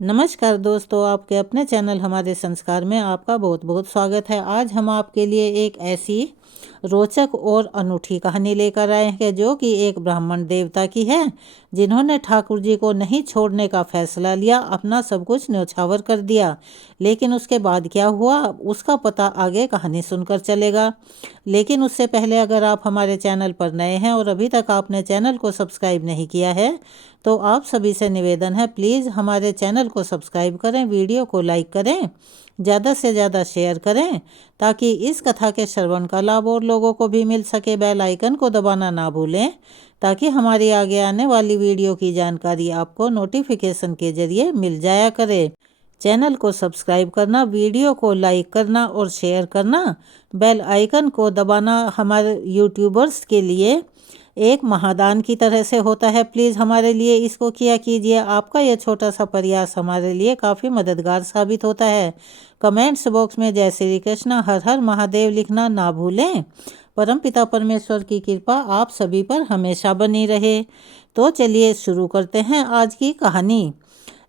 नमस्कार दोस्तों, आपके अपने चैनल हमारे संस्कार में आपका बहुत बहुत स्वागत है। आज हम आपके लिए एक ऐसी रोचक और अनूठी कहानी लेकर आए हैं जो कि एक ब्राह्मण देवता की है, जिन्होंने ठाकुर जी को नहीं छोड़ने का फैसला लिया, अपना सब कुछ न्यौछावर कर दिया। लेकिन उसके बाद क्या हुआ, उसका पता आगे कहानी सुनकर चलेगा। लेकिन उससे पहले अगर आप हमारे चैनल पर नए हैं और अभी तक आपने चैनल को सब्सक्राइब नहीं किया है तो आप सभी से निवेदन है, प्लीज़ हमारे चैनल को सब्सक्राइब करें, वीडियो को लाइक करें, ज़्यादा से ज़्यादा शेयर करें ताकि इस कथा के श्रवण का लाभ और लोगों को भी मिल सके। बेल आइकन को दबाना ना भूलें ताकि हमारी आगे आने वाली वीडियो की जानकारी आपको नोटिफिकेशन के जरिए मिल जाया करे। चैनल को सब्सक्राइब करना, वीडियो को लाइक करना और शेयर करना, बेल आइकन को दबाना हमारे यूट्यूबर्स के लिए एक महादान की तरह से होता है। प्लीज़ हमारे लिए इसको किया कीजिए। आपका यह छोटा सा प्रयास हमारे लिए काफ़ी मददगार साबित होता है। कमेंट्स बॉक्स में जय श्री कृष्ण, हर हर महादेव लिखना ना भूलें। परमपिता परमेश्वर की कृपा आप सभी पर हमेशा बनी रहे। तो चलिए शुरू करते हैं आज की कहानी।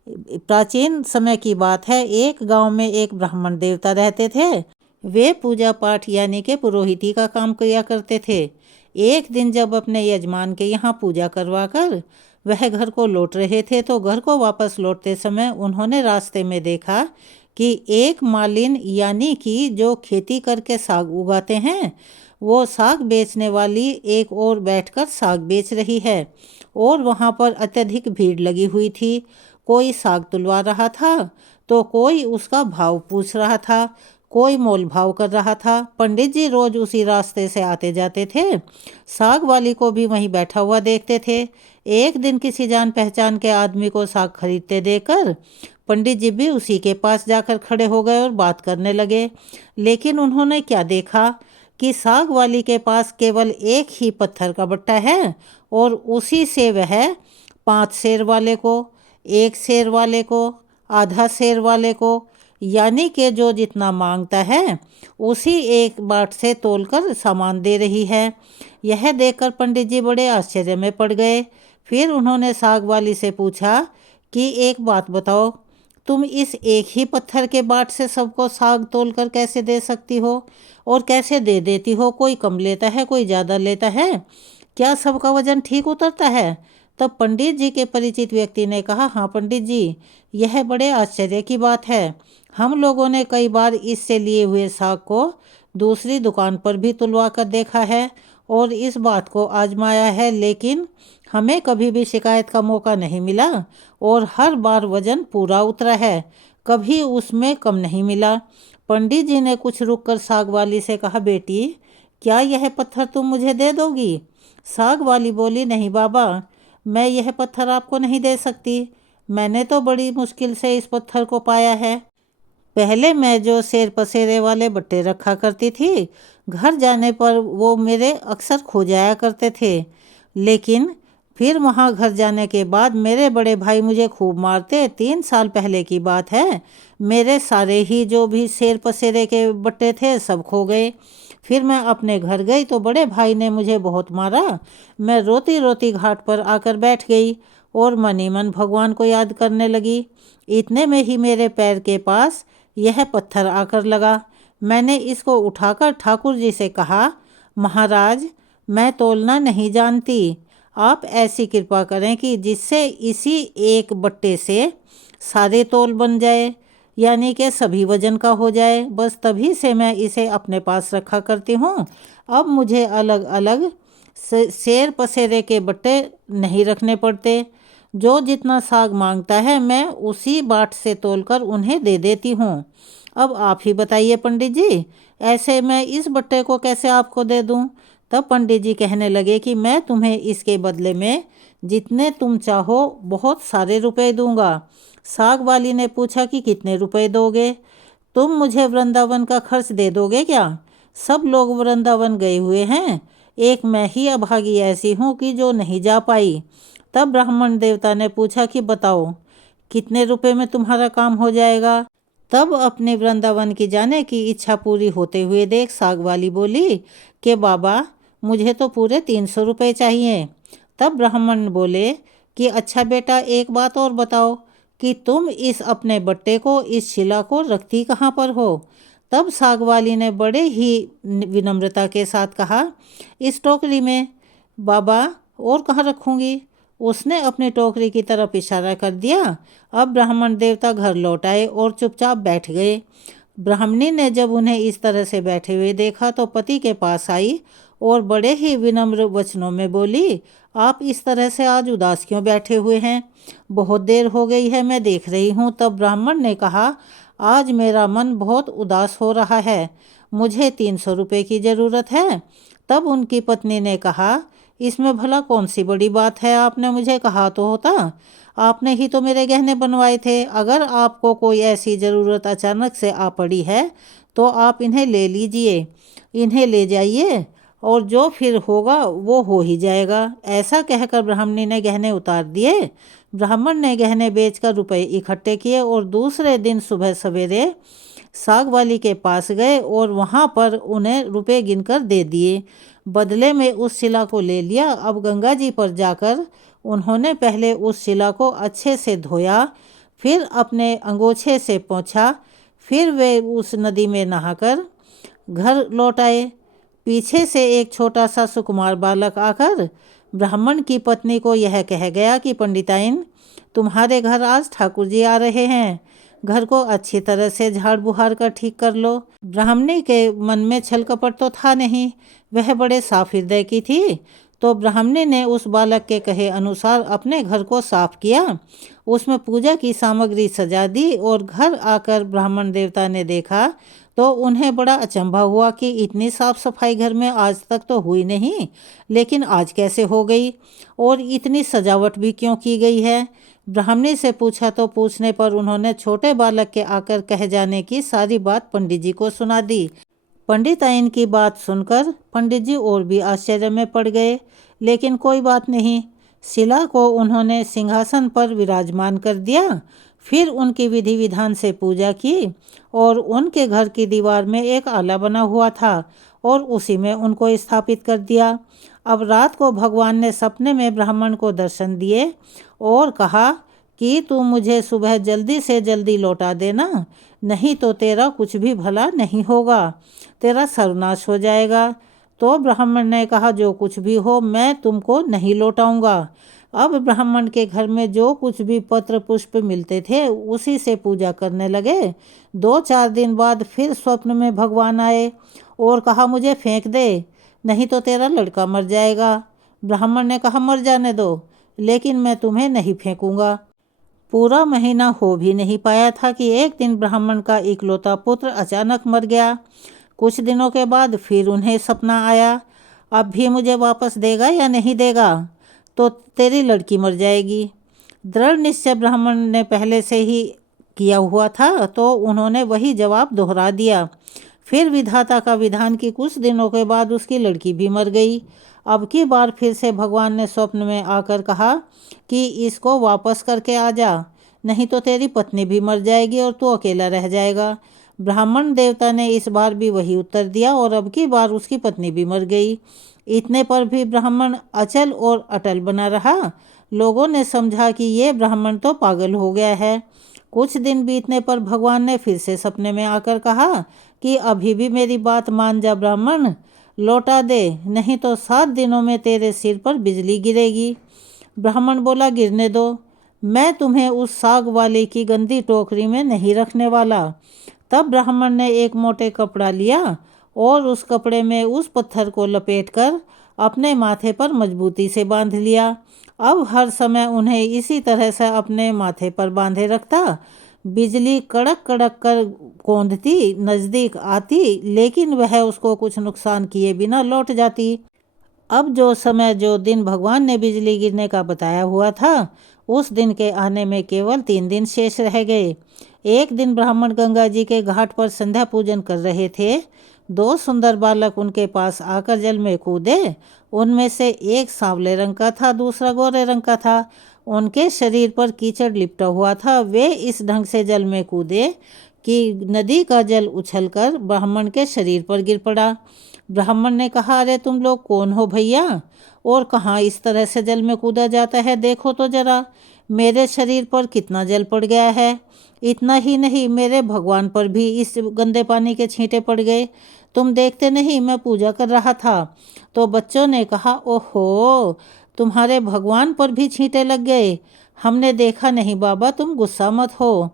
प्राचीन समय की बात है, एक गांव में एक ब्राह्मण देवता रहते थे। वे पूजा पाठ यानी कि पुरोहिती का काम किया करते थे। एक दिन जब अपने यजमान के यहाँ पूजा करवाकर वह घर को लौट रहे थे तो घर को वापस लौटते समय उन्होंने रास्ते में देखा कि एक मालिन यानी कि जो खेती करके साग उगाते हैं, वो साग बेचने वाली एक और बैठकर साग बेच रही है और वहाँ पर अत्यधिक भीड़ लगी हुई थी। कोई साग तुलवा रहा था तो कोई उसका भाव पूछ रहा था, कोई मोल भाव कर रहा था। पंडित जी रोज उसी रास्ते से आते जाते थे, साग वाली को भी वहीं बैठा हुआ देखते थे। एक दिन किसी जान पहचान के आदमी को साग खरीदते देखकर पंडित जी भी उसी के पास जाकर खड़े हो गए और बात करने लगे। लेकिन उन्होंने क्या देखा कि साग वाली के पास केवल एक ही पत्थर का बट्टा है और उसी से वह 5 सेर वाले को, 1 सेर वाले को, आधा सेर वाले को, यानी कि जो जितना मांगता है उसी एक बाट से तोलकर सामान दे रही है। यह देखकर पंडित जी बड़े आश्चर्य में पड़ गए। फिर उन्होंने साग वाली से पूछा कि एक बात बताओ, तुम इस एक ही पत्थर के बाट से सबको साग तोलकर कैसे दे सकती हो और कैसे दे देती हो? कोई कम लेता है, कोई ज़्यादा लेता है, क्या सबका वजन ठीक उतरता है? तब पंडित जी के परिचित व्यक्ति ने कहा, हाँ पंडित जी, यह बड़े आश्चर्य की बात है। हम लोगों ने कई बार इससे लिए हुए साग को दूसरी दुकान पर भी तुलवा कर देखा है और इस बात को आजमाया है, लेकिन हमें कभी भी शिकायत का मौका नहीं मिला और हर बार वजन पूरा उतरा है, कभी उसमें कम नहीं मिला। पंडित जी ने कुछ रुककर साग वाली से कहा, बेटी क्या यह पत्थर तुम मुझे दे दोगी? साग वाली बोली, नहीं बाबा, मैं यह पत्थर आपको नहीं दे सकती। मैंने तो बड़ी मुश्किल से इस पत्थर को पाया है। पहले मैं जो सेर पसेरे वाले बट्टे रखा करती थी, घर जाने पर वो मेरे अक्सर खो जाया करते थे। लेकिन फिर वहाँ घर जाने के बाद मेरे बड़े भाई मुझे खूब मारते। 3 साल पहले की बात है, मेरे सारे ही जो भी सेर पसेरे के बट्टे थे सब खो गए। फिर मैं अपने घर गई तो बड़े भाई ने मुझे बहुत मारा। मैं रोती रोती घाट पर आकर बैठ गई और मन ही मन भगवान को याद करने लगी। इतने में ही मेरे पैर के पास यह पत्थर आकर लगा। मैंने इसको उठाकर ठाकुर जी से कहा, महाराज मैं तोलना नहीं जानती, आप ऐसी कृपा करें कि जिससे इसी एक बट्टे से सारे तोल बन जाए, यानी कि सभी वजन का हो जाए। बस तभी से मैं इसे अपने पास रखा करती हूँ। अब मुझे अलग अलग सेर पसेरे के बट्टे नहीं रखने पड़ते। जो जितना साग मांगता है मैं उसी बाट से तोलकर उन्हें दे देती हूँ। अब आप ही बताइए पंडित जी, ऐसे मैं इस बट्टे को कैसे आपको दे दूँ? तब पंडित जी कहने लगे कि मैं तुम्हें इसके बदले में जितने तुम चाहो बहुत सारे रुपए दूंगा। साग वाली ने पूछा कि कितने रुपए दोगे? तुम मुझे वृंदावन का खर्च दे दोगे क्या? सब लोग वृंदावन गए हुए हैं, एक मैं ही अभागी ऐसी हूँ कि जो नहीं जा पाई। तब ब्राह्मण देवता ने पूछा कि बताओ कितने रुपए में तुम्हारा काम हो जाएगा? तब अपने वृंदावन की जाने की इच्छा पूरी होते हुए देख साग वाली बोली कि बाबा मुझे तो पूरे 300 रुपये चाहिए। तब ब्राह्मण बोले कि अच्छा बेटा, एक बात और बताओ, कि तुम इस अपने बट्टे को, इस शिला को रखती कहाँ पर हो। तब साग वाली ने बड़े ही विनम्रता के साथ कहा, इस टोकरी में बाबा, और कहाँ रखूँगी। उसने अपनी टोकरी की तरफ इशारा कर दिया। अब ब्राह्मण देवता घर लौट आए और चुपचाप बैठ गए। ब्राह्मणी ने जब उन्हें इस तरह से बैठे हुए देखा तो पति के पास आई और बड़े ही विनम्र वचनों में बोली, आप इस तरह से आज उदास क्यों बैठे हुए हैं? बहुत देर हो गई है, मैं देख रही हूँ। तब ब्राह्मण ने कहा, आज मेरा मन बहुत उदास हो रहा है, मुझे 300 रुपये की ज़रूरत है। तब उनकी पत्नी ने कहा, इसमें भला कौन सी बड़ी बात है, आपने मुझे कहा तो होता। आपने ही तो मेरे गहने बनवाए थे। अगर आपको कोई ऐसी ज़रूरत अचानक से आ पड़ी है तो आप इन्हें ले लीजिए, इन्हें ले जाइए, और जो फिर होगा वो हो ही जाएगा। ऐसा कहकर ब्राह्मणी ने गहने उतार दिए। ब्राह्मण ने गहने बेचकर रुपए इकट्ठे किए और दूसरे दिन सुबह सवेरे साग वाली के पास गए और वहाँ पर उन्हें रुपए गिनकर दे दिए। बदले में उस शिला को ले लिया। अब गंगा जी पर जाकर उन्होंने पहले उस शिला को अच्छे से धोया, फिर अपने अंगोछे से पोंछा, फिर वे उस नदी में नहाकर घर लौट आए। पीछे से एक छोटा सा सुकुमार बालक आकर ब्राह्मण की पत्नी को यह कह गया कि पंडिताइन, तुम्हारे घर आज ठाकुर जी आ रहे हैं, घर को अच्छी तरह से झाड़ बुहार कर ठीक कर लो। ब्राह्मणी के मन में छल कपट तो था नहीं, वह बड़े साफ हृदय की थी। तो ब्राह्मणी ने उस बालक के कहे अनुसार अपने घर को साफ किया, उसमें पूजा की सामग्री सजा दी और घर आकर ब्राह्मण देवता ने देखा तो उन्हें बड़ा अचंभा हुआ कि इतनी साफ सफाई घर में आज तक तो हुई नहीं, लेकिन आज कैसे हो गई, और इतनी सजावट भी क्यों की गई है। ब्राह्मणी से पूछा तो पूछने पर उन्होंने छोटे बालक के आकर कह जाने की सारी बात पंडित जी को सुना दी। पंडिताइन की बात सुनकर पंडित जी और भी आश्चर्य में पड़ गए, लेकिन कोई बात नहीं। शिला को उन्होंने सिंहासन पर विराजमान कर दिया, फिर उनकी विधि विधान से पूजा की और उनके घर की दीवार में एक आला बना हुआ था और उसी में उनको स्थापित कर दिया। अब रात को भगवान ने सपने में ब्राह्मण को दर्शन दिए और कहा कि तू मुझे सुबह जल्दी से जल्दी लौटा देना, नहीं तो तेरा कुछ भी भला नहीं होगा, तेरा सर्वनाश हो जाएगा। तो ब्राह्मण ने कहा, जो कुछ भी हो मैं तुमको नहीं लौटाऊंगा। अब ब्राह्मण के घर में जो कुछ भी पत्र पुष्प मिलते थे उसी से पूजा करने लगे। 2-4 दिन बाद फिर स्वप्न में भगवान आए और कहा, मुझे फेंक दे, नहीं तो तेरा लड़का मर जाएगा। ब्राह्मण ने कहा, मर जाने दो, लेकिन मैं तुम्हें नहीं फेंकूंगा। पूरा महीना हो भी नहीं पाया था कि एक दिन ब्राह्मण का इकलौता पुत्र अचानक मर गया। कुछ दिनों के बाद फिर उन्हें सपना आया, अब भी मुझे वापस देगा या नहीं देगा, तो तेरी लड़की मर जाएगी। दृढ़ निश्चय ब्राह्मण ने पहले से ही किया हुआ था, तो उन्होंने वही जवाब दोहरा दिया। फिर विधाता का विधान कि कुछ दिनों के बाद उसकी लड़की भी मर गई। अब की बार फिर से भगवान ने स्वप्न में आकर कहा कि इसको वापस करके आ जा, नहीं तो तेरी पत्नी भी मर जाएगी और तू अकेला रह जाएगा। ब्राह्मण देवता ने इस बार भी वही उत्तर दिया और अब की बार उसकी पत्नी भी मर गई। इतने पर भी ब्राह्मण अचल और अटल बना रहा। लोगों ने समझा कि ये ब्राह्मण तो पागल हो गया है। कुछ दिन बीतने पर भगवान ने फिर से सपने में आकर कहा कि अभी भी मेरी बात मान जा ब्राह्मण, लौटा दे, नहीं तो 7 दिनों में तेरे सिर पर बिजली गिरेगी। ब्राह्मण बोला, गिरने दो, मैं तुम्हें उस साग वाले की गंदी टोकरी में नहीं रखने वाला। तब ब्राह्मण ने एक मोटे कपड़ा लिया और उस कपड़े में उस पत्थर को लपेटकर अपने माथे पर मजबूती से बांध लिया। अब हर समय उन्हें इसी तरह से अपने माथे पर बांधे रखता। बिजली कड़क कड़क कर कौंधती नज़दीक आती, लेकिन वह उसको कुछ नुकसान किए बिना लौट जाती। अब जो समय जो दिन भगवान ने बिजली गिरने का बताया हुआ था, उस दिन के आने में केवल 3 दिन शेष रह गए। एक दिन ब्राह्मण गंगा जी के घाट पर संध्या पूजन कर रहे थे। 2 सुंदर बालक उनके पास आकर जल में कूदे। उनमें से एक सांवले रंग का था, दूसरा गोरे रंग का था। उनके शरीर पर कीचड़ लिपटा हुआ था। वे इस ढंग से जल में कूदे कि नदी का जल उछलकर ब्राह्मण के शरीर पर गिर पड़ा। ब्राह्मण ने कहा, अरे तुम लोग कौन हो भैया, और कहाँ इस तरह से जल में कूदा जाता है, देखो तो जरा। मेरे शरीर पर कितना जल पड़ गया है। इतना ही नहीं, मेरे भगवान पर भी इस गंदे पानी के छींटे पड़ गए। तुम देखते नहीं, मैं पूजा कर रहा था। तो बच्चों ने कहा, ओहो, तुम्हारे भगवान पर भी छींटे लग गए। हमने देखा नहीं बाबा, तुम गुस्सा मत हो।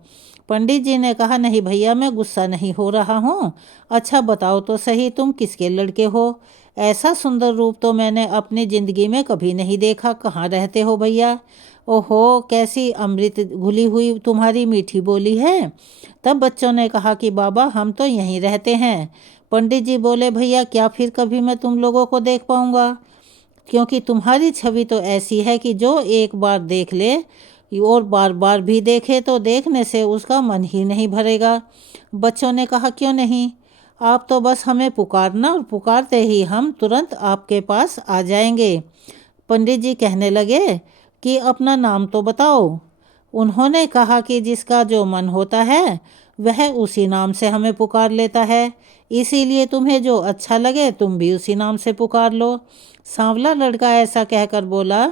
पंडित जी ने कहा, नहीं भैया, मैं गुस्सा नहीं हो रहा हूँ। अच्छा बताओ तो सही, तुम किसके लड़के हो? ऐसा सुंदर रूप तो मैंने अपनी जिंदगी में कभी नहीं देखा। कहाँ रहते हो भैया? ओहो, कैसी अमृत घुली हुई तुम्हारी मीठी बोली है। तब बच्चों ने कहा कि बाबा, हम तो यहीं रहते हैं। पंडित जी बोले, भैया क्या फिर कभी मैं तुम लोगों को देख पाऊंगा? क्योंकि तुम्हारी छवि तो ऐसी है कि जो एक बार देख ले और बार बार भी देखे तो देखने से उसका मन ही नहीं भरेगा। बच्चों ने कहा, क्यों नहीं? आप तो बस हमें पुकारना और पुकारते ही हम तुरंत आपके पास आ जाएंगे। पंडित जी कहने लगे कि अपना नाम तो बताओ। उन्होंने कहा कि जिसका जो मन होता है वह उसी नाम से हमें पुकार लेता है, इसीलिए तुम्हें जो अच्छा लगे तुम भी उसी नाम से पुकार लो। सांवला लड़का ऐसा कहकर बोला।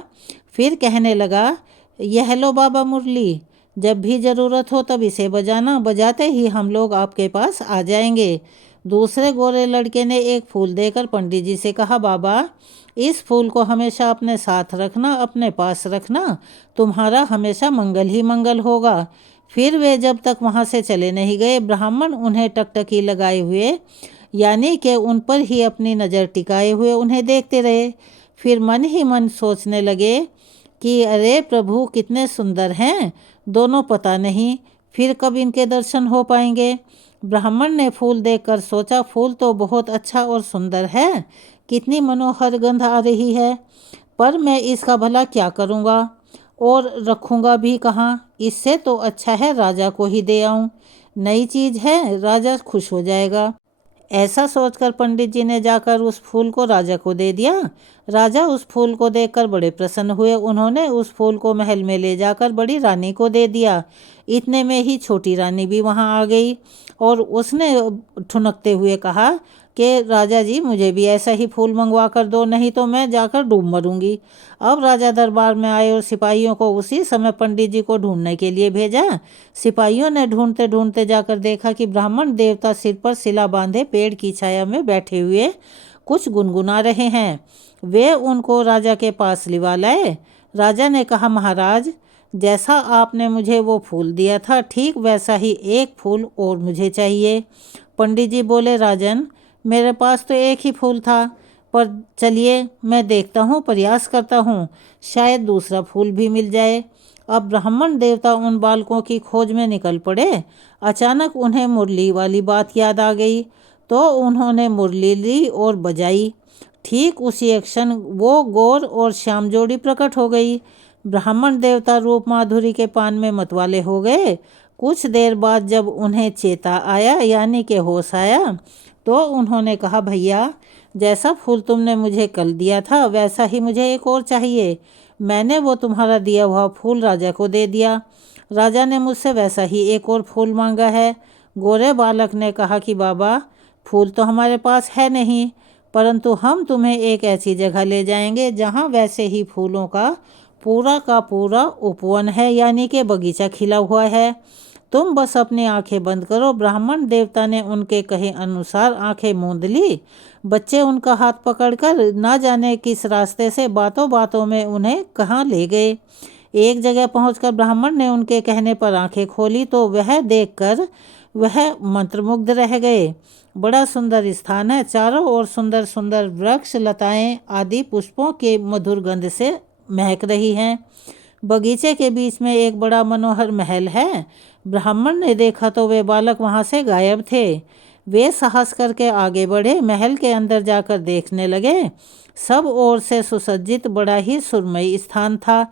फिर कहने लगा, यह लो बाबा मुरली, जब भी ज़रूरत हो तब इसे बजाना, बजाते ही हम लोग आपके पास आ जाएंगे। दूसरे गोरे लड़के ने एक फूल देकर पंडित जी से कहा, बाबा इस फूल को हमेशा अपने साथ रखना, अपने पास रखना, तुम्हारा हमेशा मंगल ही मंगल होगा। फिर वे जब तक वहाँ से चले नहीं गए, ब्राह्मण उन्हें टकटकी लगाए हुए, यानी कि उन पर ही अपनी नज़र टिकाए हुए उन्हें देखते रहे। फिर मन ही मन सोचने लगे कि अरे प्रभु, कितने सुंदर हैं दोनों, पता नहीं फिर कब इनके दर्शन हो पाएंगे। ब्राह्मण ने फूल देखकर सोचा, फूल तो बहुत अच्छा और सुंदर है, कितनी मनोहर गंध आ रही है, पर मैं इसका भला क्या करूँगा और रखूँगा भी कहाँ? इससे तो अच्छा है राजा को ही दे आऊँ, नई चीज़ है, राजा खुश हो जाएगा। ऐसा सोचकर पंडित जी ने जाकर उस फूल को राजा को दे दिया। राजा उस फूल को देखकर बड़े प्रसन्न हुए। उन्होंने उस फूल को महल में ले जाकर बड़ी रानी को दे दिया। इतने में ही छोटी रानी भी वहां आ गई और उसने ठुनकते हुए कहा कि राजा जी, मुझे भी ऐसा ही फूल मंगवा कर दो, नहीं तो मैं जाकर डूब मरूंगी। अब राजा दरबार में आए और सिपाहियों को उसी समय पंडित जी को ढूंढने के लिए भेजा। सिपाहियों ने ढूंढते ढूंढते जाकर देखा कि ब्राह्मण देवता सिर पर सिला बांधे पेड़ की छाया में बैठे हुए कुछ गुनगुना रहे हैं। वे उनको राजा के पास लिवा लाए। राजा ने कहा, महाराज, जैसा आपने मुझे वो फूल दिया था ठीक वैसा ही एक फूल और मुझे चाहिए। पंडित जी बोले, राजन, मेरे पास तो एक ही फूल था, पर चलिए मैं देखता हूँ, प्रयास करता हूँ, शायद दूसरा फूल भी मिल जाए। अब ब्राह्मण देवता उन बालकों की खोज में निकल पड़े। अचानक उन्हें मुरली वाली बात याद आ गई, तो उन्होंने मुरली ली और बजाई। ठीक उसी क्षण वो गौर और श्याम जोड़ी प्रकट हो गई। ब्राह्मण देवता रूप माधुरी के पान में मतवाले हो गए। कुछ देर बाद जब उन्हें चेता आया, यानी कि होश आया, तो उन्होंने कहा, भैया, जैसा फूल तुमने मुझे कल दिया था वैसा ही मुझे एक और चाहिए। मैंने वो तुम्हारा दिया हुआ फूल राजा को दे दिया। राजा ने मुझसे वैसा ही एक और फूल मांगा है। गोरे बालक ने कहा कि बाबा, फूल तो हमारे पास है नहीं, परंतु हम तुम्हें एक ऐसी जगह ले जाएंगे जहाँ वैसे ही फूलों का पूरा उपवन है, यानी कि बगीचा खिला हुआ है। तुम बस अपनी आंखें बंद करो। ब्राह्मण देवता ने उनके कहे अनुसार आंखें मूंद ली। बच्चे उनका हाथ पकड़कर ना जाने किस रास्ते से बातों बातों में उन्हें कहाँ ले गए। एक जगह पहुंचकर ब्राह्मण ने उनके कहने पर आंखें खोली तो वह देखकर वह मंत्रमुग्ध रह गए। बड़ा सुंदर स्थान है, चारों ओर सुंदर सुंदर वृक्ष, लताएं आदि पुष्पों के मधुर गंध से महक रही हैं। बगीचे के बीच में एक बड़ा मनोहर महल है। ब्राह्मण ने देखा तो वे बालक वहां से गायब थे। वे साहस करके आगे बढ़े, महल के अंदर जाकर देखने लगे। सब ओर से सुसज्जित बड़ा ही सुरमई स्थान था।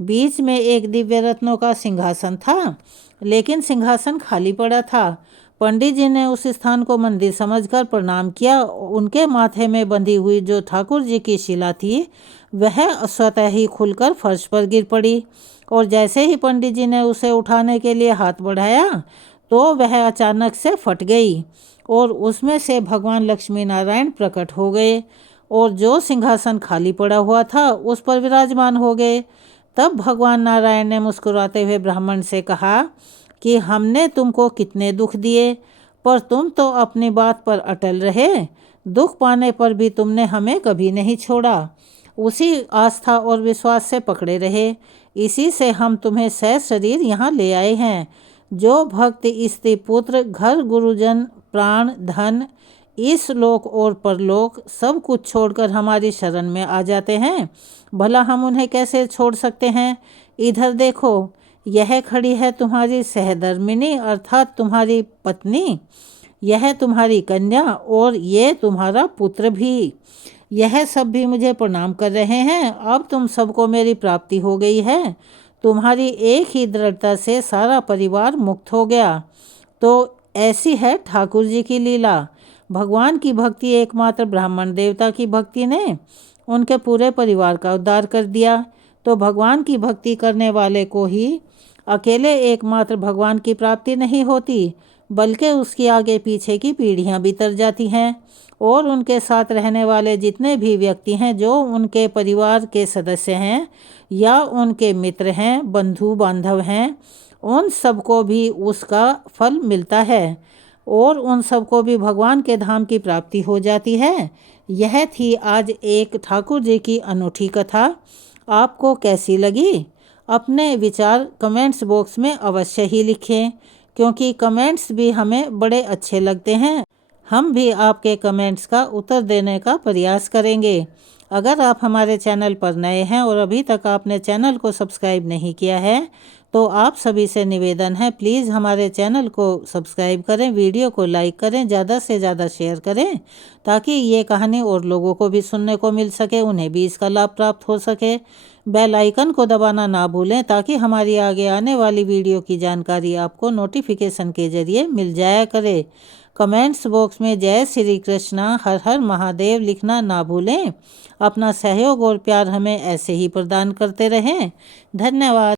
बीच में एक दिव्य रत्नों का सिंहासन था, लेकिन सिंहासन खाली पड़ा था। पंडित जी ने उस स्थान को मंदिर समझकर प्रणाम किया। उनके माथे में बंधी हुई जो ठाकुर जी की शिला थी वह स्वतः ही खुलकर फर्श पर गिर पड़ी, और जैसे ही पंडित जी ने उसे उठाने के लिए हाथ बढ़ाया तो वह अचानक से फट गई और उसमें से भगवान लक्ष्मी नारायण प्रकट हो गए और जो सिंहासन खाली पड़ा हुआ था उस पर विराजमान हो गए। तब भगवान नारायण ने मुस्कुराते हुए ब्राह्मण से कहा कि हमने तुमको कितने दुख दिए, पर तुम तो अपनी बात पर अटल रहे। दुख पाने पर भी तुमने हमें कभी नहीं छोड़ा, उसी आस्था और विश्वास से पकड़े रहे। इसी से हम तुम्हें सशरीर यहाँ ले आए हैं। जो भक्त स्त्री पुत्र घर गुरुजन प्राण धन इस लोक और परलोक सब कुछ छोड़कर हमारी शरण में आ जाते हैं, भला हम उन्हें कैसे छोड़ सकते हैं। इधर देखो, यह खड़ी है तुम्हारी सहधर्मिणी अर्थात तुम्हारी पत्नी, यह तुम्हारी कन्या और ये तुम्हारा पुत्र भी। यह सब भी मुझे प्रणाम कर रहे हैं। अब तुम सबको मेरी प्राप्ति हो गई है। तुम्हारी एक ही दृढ़ता से सारा परिवार मुक्त हो गया। तो ऐसी है ठाकुर जी की लीला। भगवान की भक्ति एकमात्र ब्राह्मण देवता की भक्ति ने उनके पूरे परिवार का उद्धार कर दिया। तो भगवान की भक्ति करने वाले को ही अकेले एकमात्र भगवान की प्राप्ति नहीं होती, बल्कि उसकी आगे पीछे की पीढ़ियां भी तर जाती हैं और उनके साथ रहने वाले जितने भी व्यक्ति हैं, जो उनके परिवार के सदस्य हैं या उनके मित्र हैं, बंधु बांधव हैं, उन सबको भी उसका फल मिलता है और उन सबको भी भगवान के धाम की प्राप्ति हो जाती है। यह थी आज एक ठाकुर जी की अनूठी कथा। आपको कैसी लगी? अपने विचार कमेंट्स बॉक्स में अवश्य ही लिखें, क्योंकि कमेंट्स भी हमें बड़े अच्छे लगते हैं। हम भी आपके कमेंट्स का उत्तर देने का प्रयास करेंगे। अगर आप हमारे चैनल पर नए हैं और अभी तक आपने चैनल को सब्सक्राइब नहीं किया है, तो आप सभी से निवेदन है, प्लीज़ हमारे चैनल को सब्सक्राइब करें, वीडियो को लाइक करें, ज़्यादा से ज़्यादा शेयर करें, ताकि ये कहानी और लोगों को भी सुनने को मिल सके, उन्हें भी इसका लाभ प्राप्त हो सके। बेल आइकन को दबाना ना भूलें, ताकि हमारी आगे आने वाली वीडियो की जानकारी आपको नोटिफिकेशन के जरिए मिल जाया करे। कमेंट्स बॉक्स में जय श्री कृष्णा हर हर महादेव लिखना ना भूलें। अपना सहयोग और प्यार हमें ऐसे ही प्रदान करते रहें। धन्यवाद।